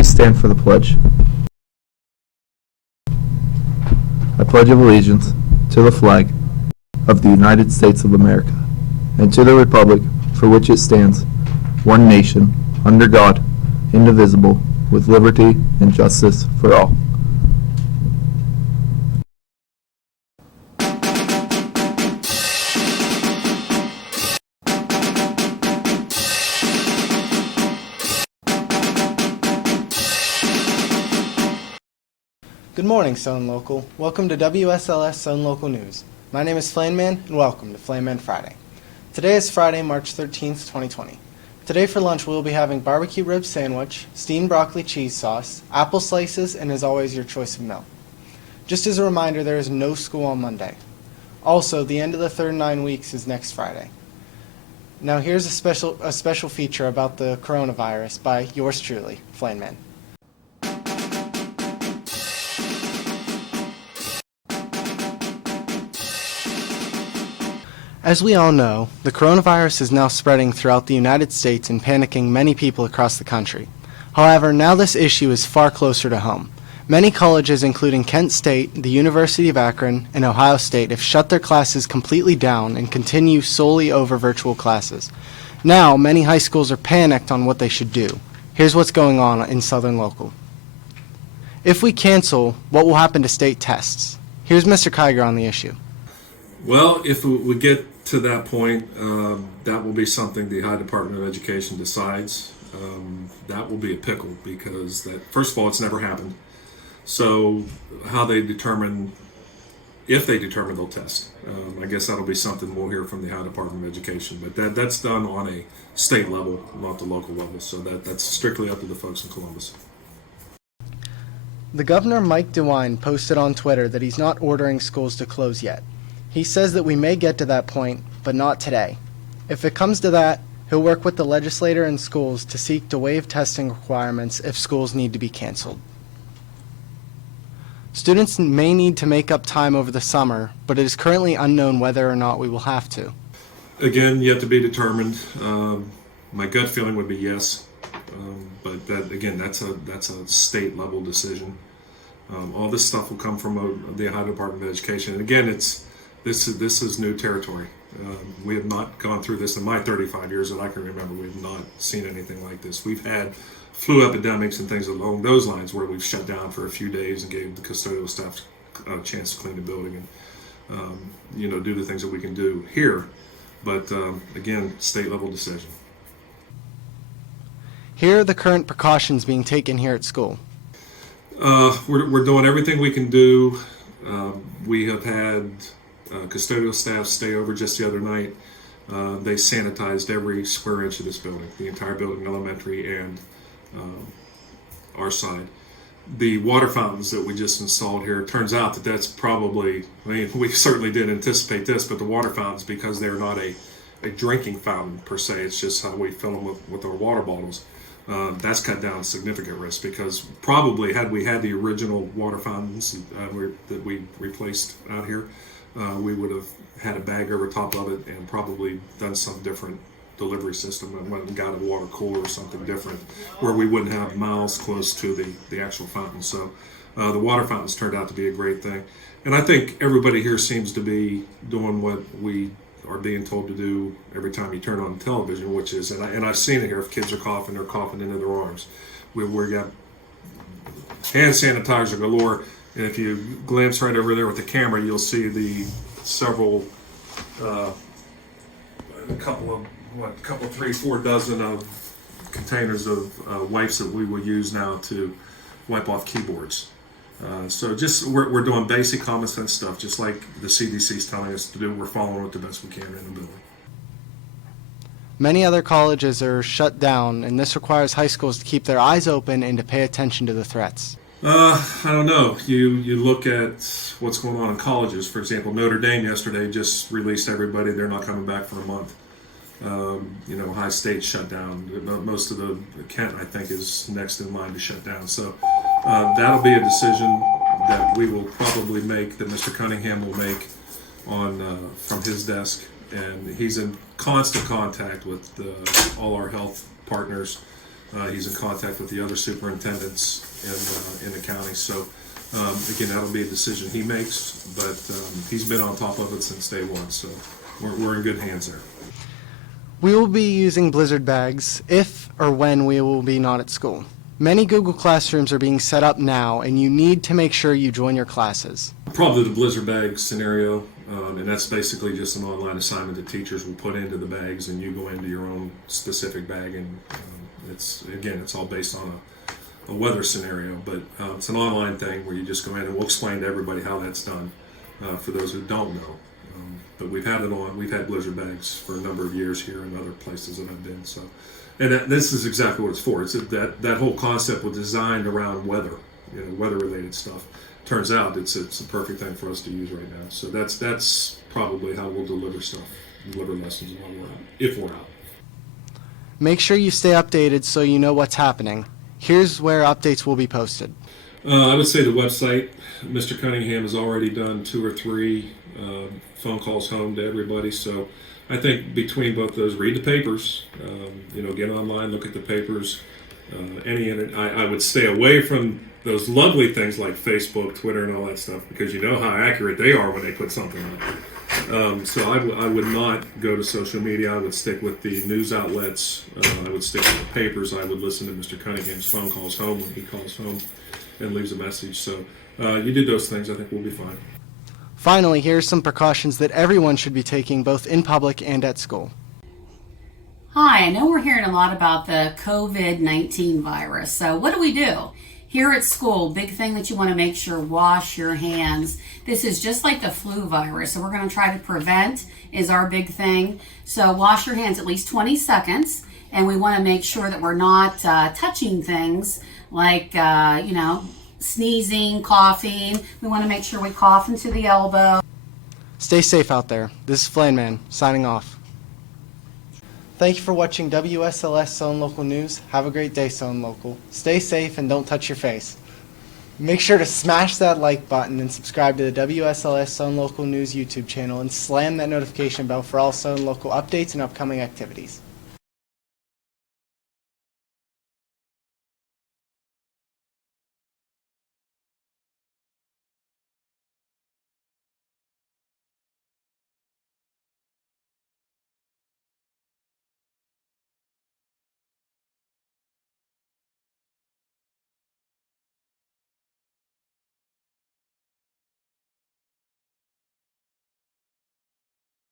Please stand for the pledge. I pledge allegiance to the flag of the United States of America and to the republic for which it stands, one nation, under God, indivisible, with liberty and justice for all. Good morning, Southern Local. Welcome to WSLS Southern Local News. My name is Flaneman, and welcome to Flaneman Friday. Today is Friday, March 13th, 2020. Today for lunch we will be having barbecue rib sandwich, steamed broccoli cheese sauce, apple slices, and as always your choice of milk. Just as a reminder, there is no school on Monday. Also, the end of the third 9 weeks is next Friday. Now here's a special feature about the coronavirus by yours truly, Flaneman. As we all know, the coronavirus is now spreading throughout the United States and panicking many people across the country. However, now this issue is far closer to home. Many colleges, including Kent State, the University of Akron, and Ohio State, have shut their classes completely down and continue solely over virtual classes. Now, many high schools are panicked on what they should do. Here's what's going on in Southern Local. If we cancel, what will happen to state tests? Here's Mr. Kiger on the issue. Well, if we get to that point, that will be something the Ohio Department of Education decides. That will be a pickle because first of all, it's never happened. So how they determine, if they determine they'll test, I guess that'll be something we'll hear from the Ohio Department of Education. But that's done on a state level, not the local level. So that's strictly up to the folks in Columbus. The Governor, Mike DeWine, posted on Twitter that he's not ordering schools to close yet. He says that we may get to that point, but not today. If it comes to that, he'll work with the legislator and schools to seek to waive testing requirements if schools need to be canceled. Students may need to make up time over the summer, but it is currently unknown whether or not we will have to. Again, yet to be determined. My gut feeling would be yes, but that's a state level decision. All this stuff will come from the Ohio Department of Education, and again, This is new territory. We have not gone through this in my 35 years that I can remember. We have not seen anything like this. We've had flu epidemics and things along those lines where we've shut down for a few days and gave the custodial staff a chance to clean the building and do the things that we can do here. But again, state level decision. Here are the current precautions being taken here at school. We're doing everything we can do. We have had custodial staff stay over just the other night. They sanitized every square inch of this building, the entire building, elementary and our side. The water fountains that we just installed here, it turns out that's probably, we certainly didn't anticipate this, but the water fountains, because they're not a drinking fountain per se, it's just how we fill them with our water bottles. That's cut down significant risk because probably had we had the original water fountains that we replaced out here, we would have had a bag over top of it and probably done some different delivery system and went and got a water cooler or something different where we wouldn't have miles close to the actual fountain. So the water fountains turned out to be a great thing. And I think everybody here seems to be doing what we are being told to do every time you turn on television, which is, and I've seen it here, if kids are coughing, they're coughing into their arms. We got hand sanitizer galore. And if you glance right over there with the camera, you'll see the several, a couple, 3, 4 dozen of containers of wipes that we will use now to wipe off keyboards. So just we're doing basic common sense stuff, just like the CDC is telling us to do. We're following it the best we can in the building. Many other colleges are shut down, and this requires high schools to keep their eyes open and to pay attention to the threats. I don't know. You look at what's going on in colleges. For example, Notre Dame yesterday just released everybody. They're not coming back for a month. Ohio State shut down. Most of the Kent, I think, is next in line to shut down. So that'll be a decision that we will probably make, that Mr. Cunningham will make from his desk. And he's in constant contact with all our health partners He's in contact with the other superintendents in the county. So again, that'll be a decision he makes, but he's been on top of it since day one. So we're in good hands there. We will be using Blizzard bags if or when we will be not at school. Many Google Classrooms are being set up now, and you need to make sure you join your classes. Probably the Blizzard bag scenario, and that's basically just an online assignment that teachers will put into the bags, and you go into your own specific bag, and it's all based on a weather scenario, but it's an online thing where you just go in, and we'll explain to everybody how that's done for those who don't know. But we've had Blizzard bags for a number of years here and other places that I've been. So, and this is exactly what it's for. It's that whole concept was designed around weather, weather-related stuff. Turns out it's a perfect thing for us to use right now. So that's probably how we'll deliver lessons while we're out, if we're out. Make sure you stay updated so you know what's happening. Here's where updates will be posted. I would say the website. Mr. Cunningham has already done 2 or 3 phone calls home to everybody. So I think between both those, read the papers. Get online, look at the papers. I would stay away from those lovely things like Facebook, Twitter, and all that stuff, because you know how accurate they are when they put something on. So I would not go to social media. I would stick with the news outlets. I would stick with the papers. I would listen to Mr. Cunningham's phone calls home when he calls home and leaves a message. So you do those things, I think we'll be fine. Finally, here are some precautions that everyone should be taking both in public and at school. Hi, I know we're hearing a lot about the COVID-19 virus. So what do? Here at school, big thing that you want to make sure, wash your hands. This is just like the flu virus, so we're going to try to prevent is our big thing. So wash your hands at least 20 seconds, and we want to make sure that we're not touching things like, sneezing, coughing. We want to make sure we cough into the elbow. Stay safe out there. This is Flanman, signing off. Thank you for watching WSLS Sound Local News. Have a great day, Sound Local. Stay safe and don't touch your face. Make sure to smash that like button and subscribe to the WSLS Sound Local News YouTube channel and slam that notification bell for all Sound Local updates and upcoming activities.